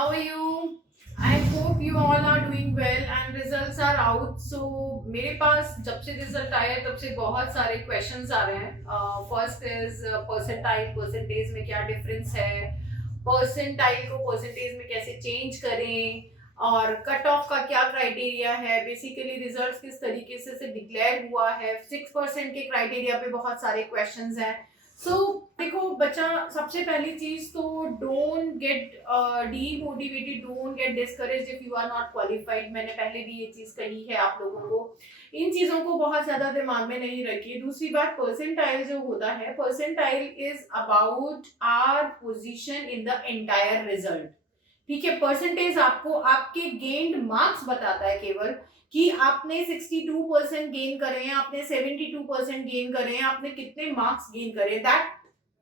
How are you? I hope you all are doing well and results are out. So मेरे पास जब से result आया है तब से बहुत सारे क्वेश्चंस आ रहे हैं. फर्स्ट इज परसेंटाइल परसेंटेज में क्या डिफरेंस है, परसेंटाइल को परसेंटेज में कैसे चेंज करें और कट ऑफ का क्या क्राइटेरिया है, बेसिकली रिजल्ट्स किस तरीके से डिक्लेयर हुआ है. 6% के क्राइटेरिया पे बहुत सारे क्वेश्चंस हैं. सो देखो बच्चा, सबसे पहली चीज तो don't get demotivated, don't get discouraged if you are not qualified. मैंने पहले भी ये चीज कही है आप लोगों को. इन चीजों को बहुत ज्यादा दिमाग में नहीं रखिए. दूसरी बात, परसेंटाइल जो होता है, percentile is about our position in the entire result. ठीक है, परसेंटेज आपको आपके गेन्ड मार्क्स बताता है केवल कि आपने 62% गेन करे हैं, आपने 72% गेन करे हैं, आपने कितने मार्क्स गेन करे. That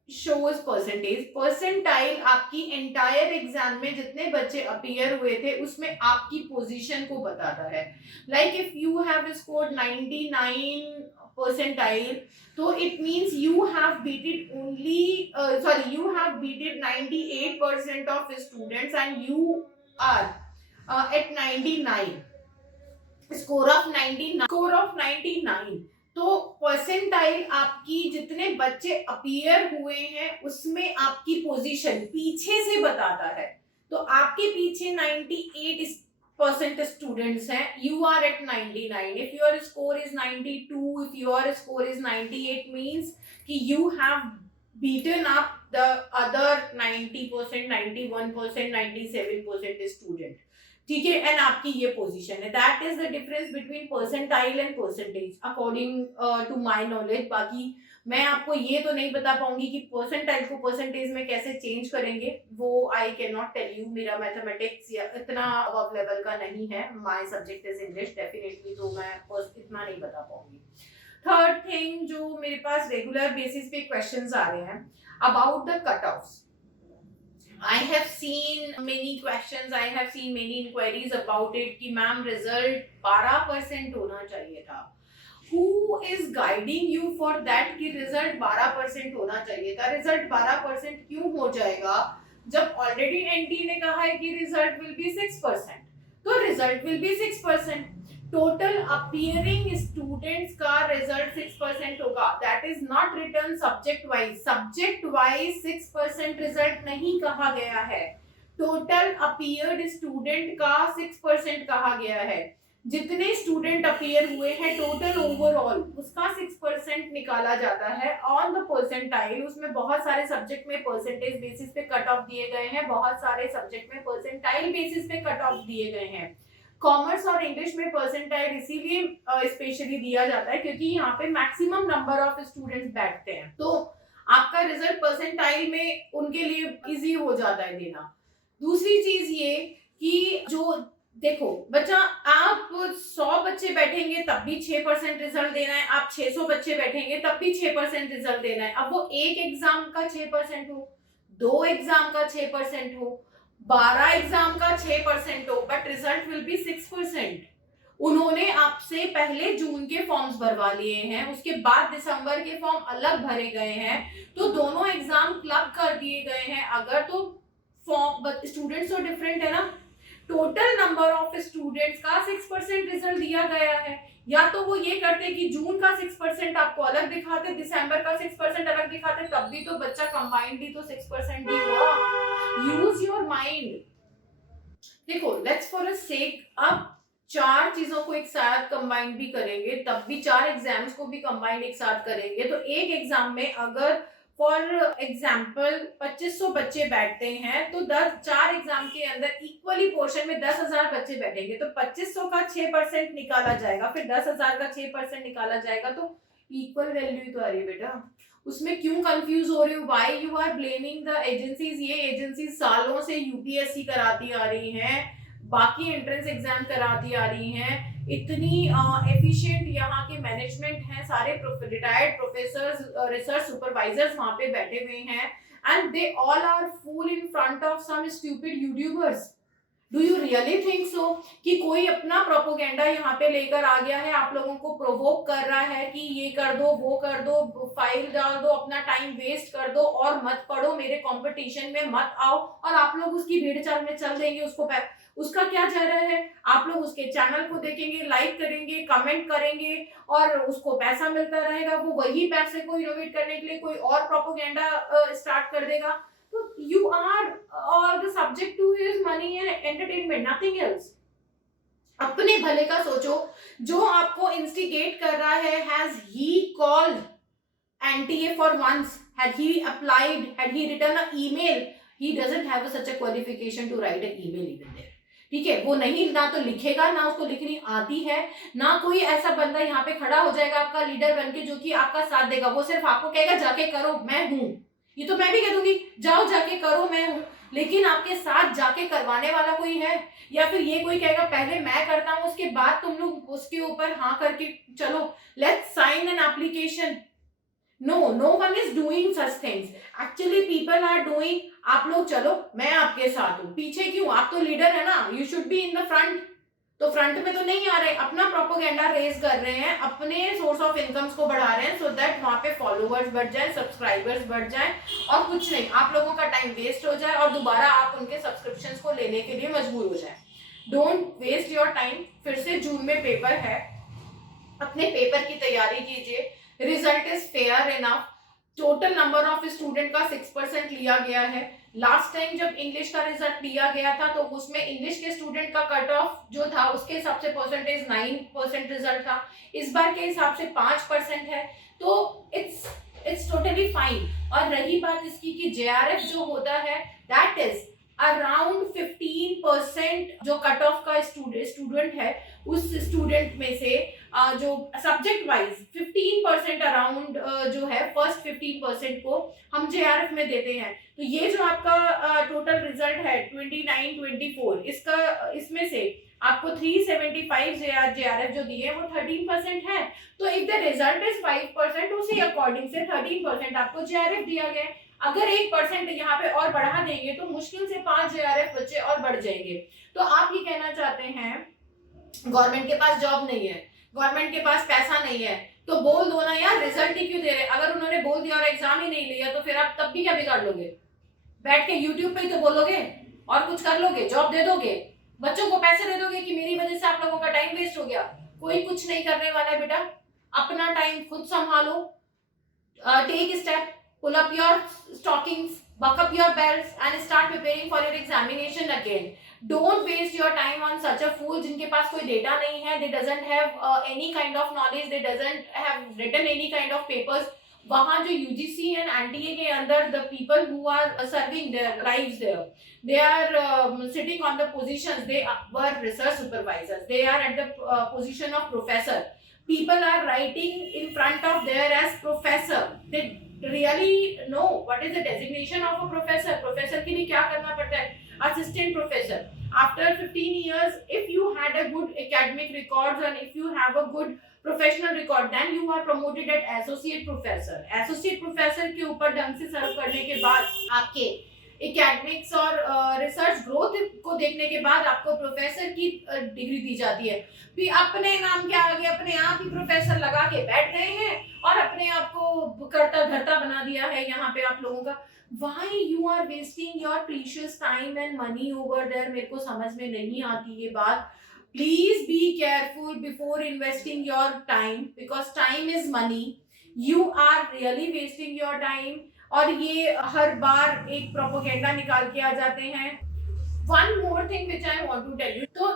shows percentage. परसेंटाइल आपकी एंटायर एग्जाम में जितने बच्चे अपीयर हुए थे उसमें आपकी पोजीशन को बताता है. Like if you have scored 99 percentile, so it means you have beaten only you have beaten 98% of students and you are at 99, score of 99. तो परसेंटाइल आपकी जितने बच्चे अपीयर हुए हैं उसमें आपकी पोजीशन पीछे से बताता है. तो आपके पीछे 98% स्टूडेंट्स हैं, you are at 99. If your score is 92, if your score is 98 means कि you have beaten up the other 90%, 91%, 97% student. ठीक है, एंड आपकी ये पोजीशन है. That is the difference between percentile and percentage according to my knowledge. बाकी मैं आपको ये तो नहीं बता पाऊंगी कि परसेंटाइल को परसेंटेज में कैसे चेंज करेंगे, वो I can not tell you. मेरा मैथमेटिक्स इतना अबव लेवल का नहीं है. My subject is English definitely, तो मैं इतना नहीं बता पाऊंगी. थर्ड थिंग जो मेरे पास रेगुलर बेसिस पे क्वेश्चंस आ रहे हैं about the cut offs. I have seen many questions, I have seen many inquiries about it कि मैम रिजल्ट 12% होना चाहिए था. Who is guiding you for that कि रिजल्ट 12% होना चाहिए था? रिजल्ट 12% क्यों हो जाएगा जब ऑलरेडी एनटी ने कहा है कि रिजल्ट विल बी 6%. तो result will be 6%. Total appearing students का रिजल्ट 6% होगा. That is not return subject wise. Subject wise 6% result नहीं कहा गया है. टोटल अपीयर्ड स्टूडेंट का 6% कहा गया है. जितने स्टूडेंट अपीयर हुए हैं टोटल ओवरऑल उसका 6% निकाला जाता है ऑन द परसेंटाइल. उसमें बहुत सारे सब्जेक्ट में परसेंटेज बेसिस पे कट ऑफ दिए गए हैं, बहुत सारे सब्जेक्ट में परसेंटाइल बेसिस पे कट ऑफ दिए गए हैं. कॉमर्स और इंग्लिश में परसेंटाइल इसीलिए स्पेशली दिया जाता है क्योंकि यहाँ पे मैक्सिमम नंबर ऑफ स्टूडेंट्स बैठते हैं. तो आपका रिजल्ट परसेंटाइल में उनके लिए इजी हो जाता है देना. दूसरी चीज ये कि जो देखो बच्चा, आप 100 बच्चे बैठेंगे तब भी 6% रिजल्ट देना है, आप 600 बच्चे बैठेंगे तब भी 6% रिजल्ट देना है. अब वो एक एग्जाम का 6% हो, 2 एग्जाम का 6% हो, 12 एग्जाम का 6% हो, बट रिजल्ट विल बी 6%. उन्होंने आपसे पहले जून के फॉर्म्स भरवा लिए हैं, उसके बाद दिसंबर के फॉर्म अलग भरे गए हैं, तो दोनों एग्जाम क्लब कर दिए गए हैं. अगर तो फॉर्म स्टूडेंट्स तो डिफरेंट है ना. टोटल नंबर ऑफ स्टूडेंट्स का 6% रिजल्ट दिया गया है. या तो वो ये करते कि जून का 6% आपको अलग दिखाते, दिसंबर का 6% अलग दिखाते, तब भी तो बच्चा कंबाइंड ही तो 6% ही हुआ. Use your mind. देखो लेट्स फॉर अ सेक अब 4 चीजों को एक साथ कंबाइन भी करेंगे, तब भी 4 एग्जाम्स को भी कंबाइन एक साथ करेंगे. तो एक एग्जाम में अगर फॉर एग्जाम्पल 2500 बच्चे बैठते हैं तो 4 एग्जाम के अंदर इक्वली पोर्शन में 10,000 बच्चे बैठेंगे, तो 2500 का 6% निकाला जाएगा, फिर 10,000 का 6% निकाला जाएगा, तो इक्वल वैल्यू ही तो आ रही है बेटा. उसमें क्यों कंफ्यूज हो रहे हो? Why you are blaming the agencies? ये एजेंसीज सालों से यूपीएससी कराती आ रही हैं, बाकी एंट्रेंस एग्जाम कराती आ रही हैं. इतनी एफिशिएंट यहाँ के मैनेजमेंट हैं, सारे रिटायर्ड प्रोफेसर्स, रिसर्च सुपरवाइजर्स वहां पे बैठे हुए हैं, and they all are fool in front of some stupid YouTubers. Do you really think so कि कोई अपना प्रोपोगेंडा यहाँ पे लेकर आ गया है, आप लोगों को प्रोवोक कर रहा है कि ये कर दो, वो कर दो, फाइल डाल दो, अपना टाइम वेस्ट कर दो और मत पढ़ो, मेरे कंपटीशन में मत आओ, और आप लोग उसकी भीड़ चाल में चल देंगे, उसका क्या जा रहा है? आप लोग उसके चैनल को देखेंगे, लाइक करेंगे, कमेंट करेंगे और उसको पैसा मिलता रहेगा, वो वही पैसे को इनोवेट करने के लिए कोई और प्रोपोगेंडा स्टार्ट कर देगा। तो you are the subject to his money and entertainment, nothing else. अपने भले का सोचो। जो आपको इंस्टिगेट कर रहा है, has he called NTA for once? Had he applied? Had he written an email? He doesn't have such a qualification to write an email even there. ठीक है, वो नहीं, ना तो लिखेगा, ना उसको लिखनी आती है, ना कोई ऐसा बंदा यहाँ पे खड़ा हो जाएगा आपका लीडर बनके जो कि आपका साथ देगा। वो सिर्फ आपको कहेगा जाके करो, मैं हूं। ये तो मैं भी कह दूंगी जाओ जाके करो, मैं हूं, लेकिन आपके साथ जाके करवाने वाला कोई है? या फिर ये कोई कहेगा पहले मैं करता हूं, उसके बाद तुम लोग उसके ऊपर हाँ करके चलो, let's sign an application. no one is doing such things. Actually people are doing, आप लोग चलो मैं आपके साथ हूँ, पीछे क्यों? आप तो लीडर है ना, you should be in the front। तो फ्रंट में तो नहीं आ रहे, अपना प्रोपोगेंडा रेज कर रहे हैं, अपने सोर्स ऑफ इनकम्स को बढ़ा रहे हैं, सो दैट वहां पे फॉलोअर्स बढ़ जाए, सब्सक्राइबर्स बढ़ जाए, और कुछ नहीं, आप लोगों का टाइम वेस्ट हो जाए और दोबारा आप उनके सब्सक्रिप्शंस को लेने के लिए मजबूर हो जाए। Don't waste your time. फिर से जून में पेपर है, अपने पेपर की तैयारी कीजिए। Result is fair enough. Total number of student का 6% लिया गया है। लास्ट टाइम जब इंग्लिश का रिजल्ट लिया गया था तो उसमें इंग्लिश के स्टूडेंट का कट ऑफ जो था उसके हिसाब से परसेंटेज 9% रिजल्ट था, इस बार के हिसाब से 5% है, तो इट्स टोटली फाइन। और रही बात इसकी कि जेआरएफ जो होता है दैट इज अराउंड 15% जो कट ऑफ का स्टूडेंट है, उस स्टूडेंट में से जो सब्जेक्ट वाइज 15% अराउंड जो है, फर्स्ट 15% को हम जेआरएफ में देते हैं। तो ये जो आपका टोटल रिजल्ट है 29-24, इसमें से आपको 375 जेआरएफ जो दिए वो 13% है। तो इफ द रिजल्ट इज 5%, उसी अकॉर्डिंग से 13% आपको जेआरएफ दिया गया है। अगर 1% यहाँ पे और बढ़ा देंगे तो मुश्किल से 5 जेआरएफ बच्चे और बढ़ जाएंगे। तो आप ये कहना चाहते हैं गवर्नमेंट के पास जॉब नहीं है, गवर्नमेंट के पास पैसा नहीं है, तो बोल दो ना यार, रिजल्ट ही क्यों दे रहे? अगर उन्होंने बोल दिया और एग्जाम ही नहीं लिया तो फिर आप तब भी क्या बिगाड़ लोगे? बैठ के यूट्यूब पे ही तो बोलोगे और कुछ कर लोगे, जॉब दे दोगे, बच्चों को पैसे दे दोगे कि मेरी वजह से आप लोगों का टाइम वेस्ट हो गया। कोई कुछ नहीं करने वाला है बेटा, अपना टाइम खुद संभालो। Take step, pull up your stockings, buckle up your belts and start preparing for your examination again. Don't waste your time on such a fool जिनके पास कोई डेटा नहीं है, they doesn't have any kind of knowledge, they doesn't have written any kind of papers. वहाँ जो UGC and NTA के अंदर the people who are serving their lives there, they are sitting on the positions, they were research supervisors, they are at the position of professor. People are writing in front of there as professor. They really know what is the designation of a professor. Professor के लिए क्या करना पड़ता है? Assistant professor. After 15 years, if you had a good academic records and if you have a good professional record, then you are promoted at associate professor. Associate professor के ऊपर ढंग से सर्व करने के बाद आपके एकेडमिक्स और रिसर्च ग्रोथ को देखने के बाद आपको प्रोफेसर की डिग्री दी जाती है। फिर अपने नाम के आगे अपने आप ही प्रोफेसर लगा के बैठ गए हैं और अपने आप को करता धरता बना दिया है यहाँ पे आप लोगों का। Why you are wasting your precious time and money over there? मेरे को समझ में नहीं आती ये बात। Please be careful before investing your time because time is money. You are really wasting your time. और ये हर बार एक प्रोपोगेंडा निकाल के आ जाते हैं। One more thing which I want to tell you, तो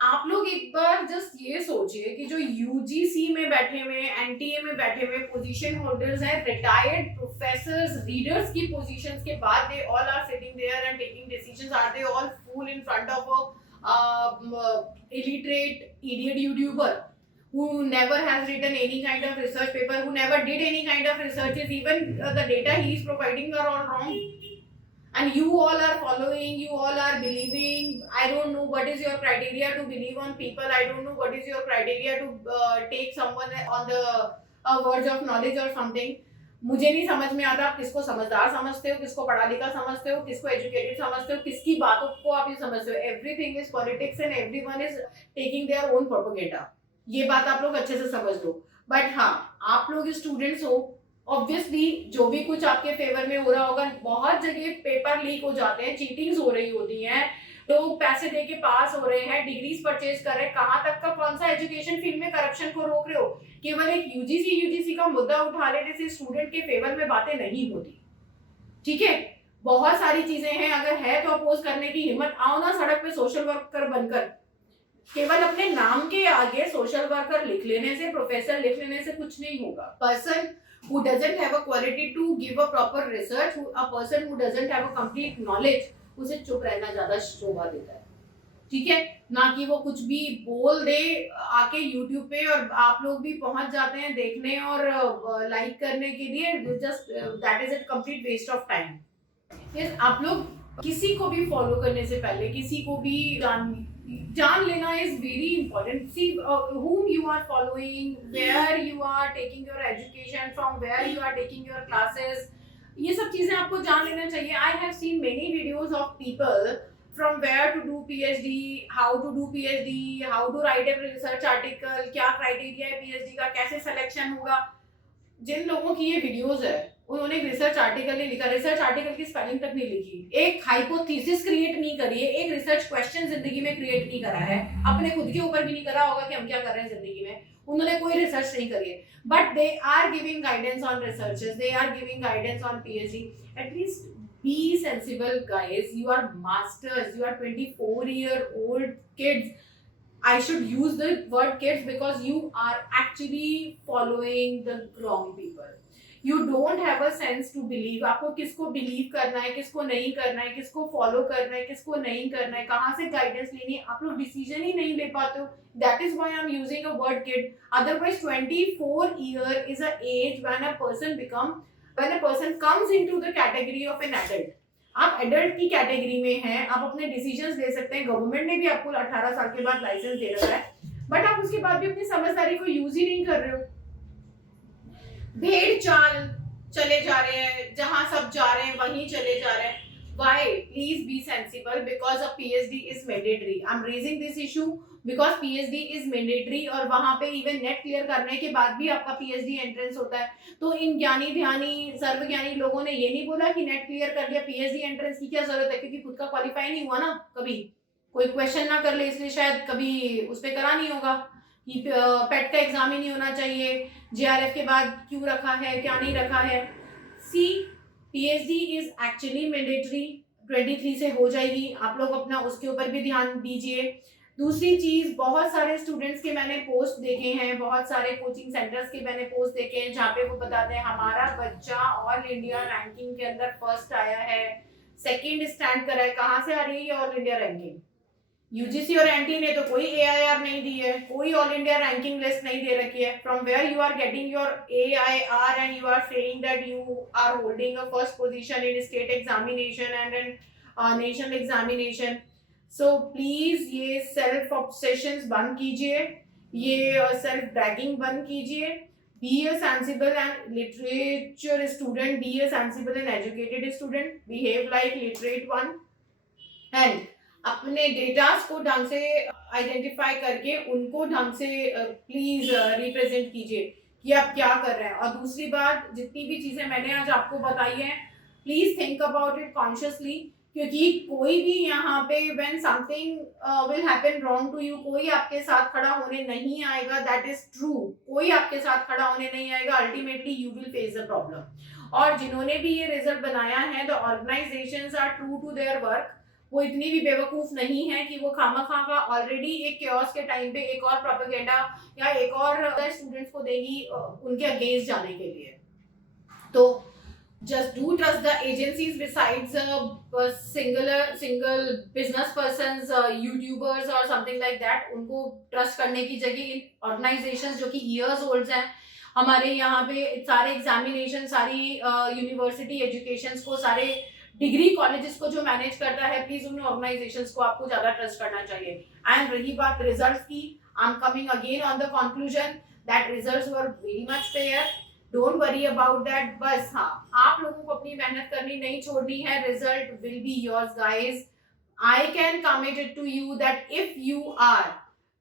आप लोग एक बार जस्ट ये सोचिए कि जो यूजीसी में बैठे हुए, एनटीए में बैठे हुए पोजीशन होल्डर्स हैं, रिटायर्ड प्रोफेसर्स, रीडर्स की पोजीशंस के बाद they all are sitting there and taking decisions. Are they all fool in front of a illiterate idiot YouTuber who never has written any kind of research paper, who never did any kind of researches, even the data he is providing are all wrong, and you all are following, you all are believing. I don't know what is your criteria to believe on people, I don't know what is your criteria to take someone on the verge of knowledge or something. मुझे नहीं समझ में आता आप किसको समझदार समझते हो, किसको पढ़ा लिखा समझते हो, किसको एजुकेटेड समझते हो, किसकी बातों को आप ये समझते हो। Everything is politics and everyone is taking their own propaganda. ये बात आप लोग अच्छे से समझ लो। बट हाँ, आप लोग स्टूडेंट्स हो, ऑब्वियसली जो भी कुछ आपके फेवर में हो रहा होगा, बहुत जगह पेपर लीक हो जाते हैं, चीटिंग्स हो रही होती हैं, लोग पैसे दे के पास हो रहे हैं, डिग्रीज परचेज कर रहे हैं। कहां तक का कौन सा एजुकेशन फील्ड में करप्शन को रोक रहे हो? केवल एक यूजीसी का मुद्दा उठा लेने से स्टूडेंट के फेवर में बातें नहीं होती। ठीक है, बहुत सारी चीजें हैं, अगर है तो अपोज करने की हिम्मत, आओ ना सड़क पे सोशल वर्कर बनकर। केवल अपने नाम के आगे सोशल वर्कर लिख लेने से, प्रोफेसर लिख लेने से कुछ नहीं होगा। Person who doesn't have a quality to give a proper research, a person who doesn't have a complete knowledge, उसे चुप रहना ज्यादा शोभा देता है। ठीक है, ना कि वो कुछ भी बोल दे आके यूट्यूब पे और आप लोग भी पहुंच जाते हैं देखने और लाइक करने के लिए, just that is a complete waste of time. Yes, आप लोग किसी को भी फॉलो करने से पहले किसी को भी जान लेना is very important. See whom you are following, where you are taking your education from, where you are taking your classes, ये सब चीजें आपको जान लेना चाहिए। I have seen many videos of people from where to do PhD, how to do PhD, how to write a research article, क्या criteria है PhD का, कैसे सिलेक्शन होगा। जिन लोगों की ये वीडियोस है उन्होंने एक रिसर्च आर्टिकल नहीं लिखा, रिसर्च आर्टिकल की स्पेलिंग तक नहीं लिखी, एक हाइपोथेसिस क्रिएट नहीं करी है, एक रिसर्च क्वेश्चन जिंदगी में क्रिएट नहीं करा है, अपने खुद के ऊपर भी नहीं करा होगा कि हम क्या कर रहे हैं जिंदगी में, उन्होंने कोई रिसर्च नहीं करी है। But they are giving guidance on researches, they are giving guidance on PhD। At least be sensible guys, you are masters, you are 24-year-old kids. I should use the word kids because you are actually following the wrong people. You don't have a sense to believe, आपको किसको believe करना है, किसको नहीं करना है, किसको follow करना है, किसको नहीं करना है, कहाँ से गाइडेंस लेनी है, आप लोग डिसीजन ही नहीं ले पाते हो। That is why I am using a word kid. Otherwise 24 year is a age when a person comes into the category of an adult. आप एडल्ट की कैटेगरी में हैं, आप अपने डिसीजंस ले सकते हैं। गवर्नमेंट ने भी आपको 18 साल के बाद लाइसेंस दे रखा है, बट आप उसके बाद भी अपनी समझदारी को यूज ही नहीं कर रहे हो। भेड़ चाल चले जा रहे हैं, जहां सब जा रहे हैं वहीं चले जा रहे हैं। Why? Please be sensible because a PhD is mandatory. I'm raising this issue because PhD is mandatory और वहां पे इवन नेट क्लियर करने के बाद भी आपका PhD एंट्रेंस होता है। तो इन ज्ञानी ध्यानी सर्वज्ञानी लोगों ने ये नहीं बोला कि नेट क्लियर कर लिया PhD एंट्रेंस की क्या जरूरत है, क्योंकि खुद का क्वालिफाई नहीं हुआ ना, कभी कोई क्वेश्चन ना कर ले इसलिए शायद कभी उस पर करा नहीं होगा कि पेट का एग्जाम ही नहीं होना चाहिए, JRF के बाद क्यों रखा है, क्या नहीं रखा है। सी, PhD इज एक्चुअली मैंडेटरी, 23 से हो जाएगी, आप लोग अपना उसके ऊपर भी ध्यान दीजिए। दूसरी चीज, बहुत सारे स्टूडेंट्स के मैंने पोस्ट देखे हैं, बहुत सारे कोचिंग सेंटर्स के मैंने पोस्ट देखे हैं जहाँ पे वो बताते हैं हमारा बच्चा ऑल इंडिया रैंकिंग के अंदर फर्स्ट आया है, सेकंड स्टैंड करा है। कहाँ से आ रही है ये ऑल इंडिया रैंकिंग? यूजीसी और एनटी ने तो कोई AIR नहीं दी है, कोई ऑल इंडिया रैंकिंग लिस्ट नहीं दे रखी है। From where you are getting your AIR and you are saying that you are holding a first position in state examination and in national examination. So please ये self obsessions बंद कीजिए, ये self bragging बंद कीजिए। Be a sensible and literature student, be a sensible and educated student, behave like literate one, and अपने datas को ढंग से आइडेंटिफाई करके उनको ढंग से प्लीज रिप्रेजेंट कीजिए कि आप क्या कर रहे हैं। और दूसरी बात, जितनी भी चीजें मैंने आज आपको बताई हैं, please think about it consciously, क्योंकि कोई भी यहाँ पे when something will happen wrong to you, कोई आपके साथ खड़ा होने नहीं आएगा। दैट इज ट्रू, कोई आपके साथ खड़ा होने नहीं आएगा। Ultimately you will face the problem. और जिन्होंने भी ये रिजल्ट बनाया है, the organisations are true to their work. वो इतनी भी बेवकूफ नहीं है कि वो खामखा का ऑलरेडी एक केओस के टाइम पे एक और प्रोपेगेंडा या एक और स्टूडेंट्स को देगी उनके अगेंस्ट जाने के लिए। तो just do trust the agencies besides single business persons, YouTubers or something like that। उनको ट्रस्ट करने की जगह इन ऑर्गेनाइजेशंस जो कि years old हैं, हमारे यहाँ पे सारे एग्जामिनेशन, सारी यूनिवर्सिटी एजुकेशंस को, सारे डिग्री कॉलेजेस को जो मैनेज करता है, प्लीज उन ऑर्गेनाइजेशंस को आपको ज्यादा ट्रस्ट करना चाहिए। एंड रही बात रिजल्ट्स की, I am coming again on the conclusion that results were very much fair. Don't worry about that. बस हाँ, आप लोगों को अपनी मेहनत करनी नहीं छोड़नी है, result will be yours guys. I can commit it to you that if you are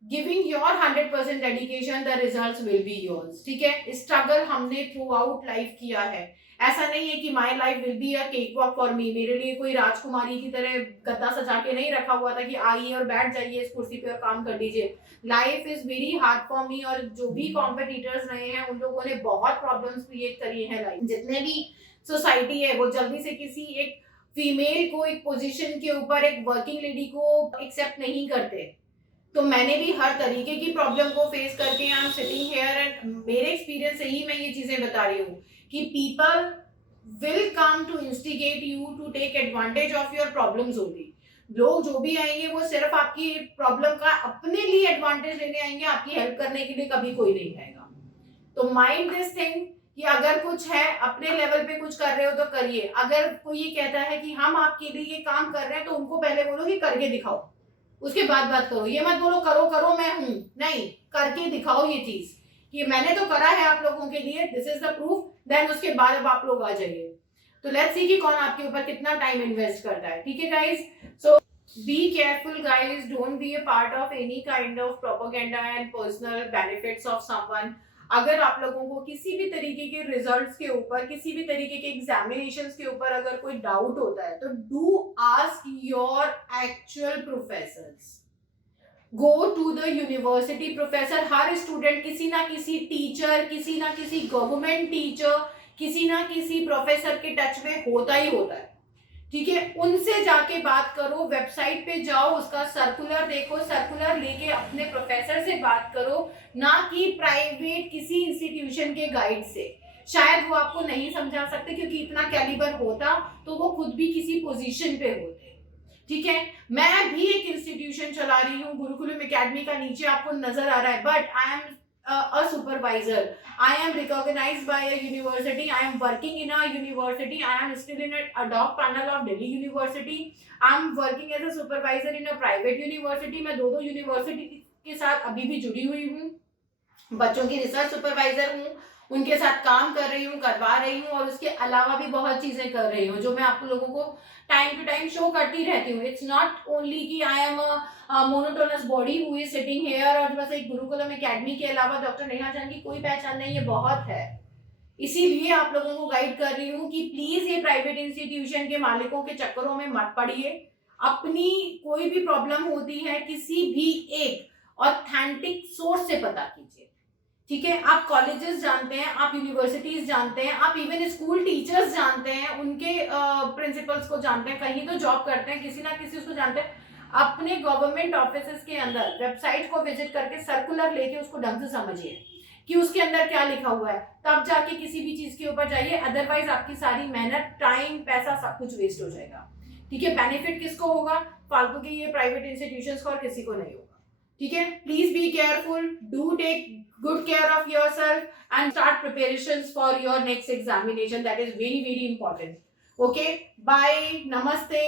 giving your 100% dedication, the results will be yours। ठीक है, स्ट्रगल हमने थ्रू आउट लाइफ किया है। ऐसा नहीं है कि my life will be a cake walk for me, मेरे लिए कोई राजकुमारी की तरह गद्दा सजा के नहीं रखा हुआ था कि आइए और बैठ जाइए इस कुर्सी पे और काम कर लीजिए। Life is very hard for me, और जो भी कॉम्पिटिटर्स रहे हैं उन लोगों ने बहुत प्रॉब्लम्स क्रिएट करी है लाइफ। जितने भी सोसाइटी है वो जल्दी से किसी एक फीमेल को एक पोजीशन के ऊपर, एक वर्किंग लेडी को एक्सेप्ट नहीं करते। तो मैंने भी हर तरीके की प्रॉब्लम को फेस करके I am sitting here, and मेरे एक्सपीरियंस से ही मैं ये चीजें बता रही हूँ कि people will come to instigate you to take advantage of your problems only. लोग जो भी आएंगे वो सिर्फ आपकी प्रॉब्लम का अपने लिए एडवांटेज लेने आएंगे, आपकी हेल्प करने के लिए कभी कोई नहीं आएगा। तो माइंड दिस थिंग कि अगर कुछ है, अपने लेवल पे कुछ कर रहे हो तो करिए। अगर कोई ये कहता है कि हम आपके लिए ये काम कर रहे हैं, तो उनको पहले बोलो कि करके दिखाओ, उसके बाद बात करो। ये मत बोलो करो करो मैं हूं, नहीं, करके दिखाओ ये चीज कि मैंने तो करा है आप लोगों के लिए, this is the proof. Then उसके बाद अब आप लोग आ जाइए। तो लेट्स सी कि कौन आपके ऊपर कितना टाइम इन्वेस्ट करता है। ठीक है guys, so be careful guys, don't be a part of any kind of propaganda and personal benefits of someone. अगर आप लोगों को किसी भी तरीके के रिजल्ट्स के ऊपर, किसी भी तरीके के एग्जामिनेशंस के ऊपर अगर कोई डाउट होता है, तो do ask your actual professors. Go to the university professor. हर स्टूडेंट किसी ना किसी टीचर, किसी ना किसी गवर्नमेंट टीचर, किसी ना किसी प्रोफेसर के टच में होता ही होता है। ठीक है, उनसे जाके बात करो, वेबसाइट पे जाओ, उसका सर्कुलर देखो, सर्कुलर लेके अपने प्रोफेसर से बात करो, ना कि प्राइवेट किसी इंस्टीट्यूशन के गाइड से। शायद वो आपको नहीं समझा सकते, क्योंकि इतना कैलिबर होता तो वो खुद भी किसी पोजीशन पे होते। ठीक है, मैं भी एक इंस्टीट्यूशन चला रही हूँ, गुरुकुलम एकेडमी का नीचे आपको नजर आ रहा है, but I am a supervisor. I am recognized by a university. I am working in a university. I am still in a ad hoc panel of Delhi University. I am working as a supervisor in a private university. मैं दो university के साथ अभी भी जुड़ी हुई हूँ, बच्चों की रिसर्च सुपरवाइजर हूँ, उनके साथ काम कर रही हूँ, करवा रही हूँ, और उसके अलावा भी बहुत चीजें कर रही हूँ जो मैं आप लोगों को टाइम टू टाइम शो करती रहती हूँ। इट्स नॉट ओनली कि I am monotonous body who is sitting here, और बस एक गुरुकुलम एकेडमी के अलावा डॉक्टर नेहा जान की कोई पहचान नहीं है, बहुत है। इसीलिए आप लोगों को गाइड कर रही हूँ कि प्लीज ये प्राइवेट इंस्टीट्यूशन के मालिकों के चक्करों में मत पड़िए। अपनी कोई भी प्रॉब्लम होती है किसी भी एक ऑथेंटिक सोर्स से पता कीजिए। ठीक है, आप कॉलेजेस जानते हैं, आप यूनिवर्सिटीज जानते हैं, आप इवन स्कूल टीचर्स जानते हैं, उनके प्रिंसिपल्स को जानते हैं, कहीं तो जॉब करते हैं, किसी ना किसी उसको जानते हैं। अपने गवर्नमेंट ऑफिस के अंदर वेबसाइट को विजिट करके सर्कुलर लेके उसको ढंग से समझिए कि उसके अंदर क्या लिखा हुआ है, तब जाके किसी भी चीज के ऊपर जाइए। अदरवाइज आपकी सारी मेहनत, टाइम, पैसा सब कुछ वेस्ट हो जाएगा। ठीक है, बेनिफिट किसको होगा? फालतू के ये प्राइवेट इंस्टीट्यूशंस को, और किसी को नहीं होगा। ठीक है, please be careful, do take good care of yourself and start preparations for your next examination. That is very important. Okay, bye, namaste.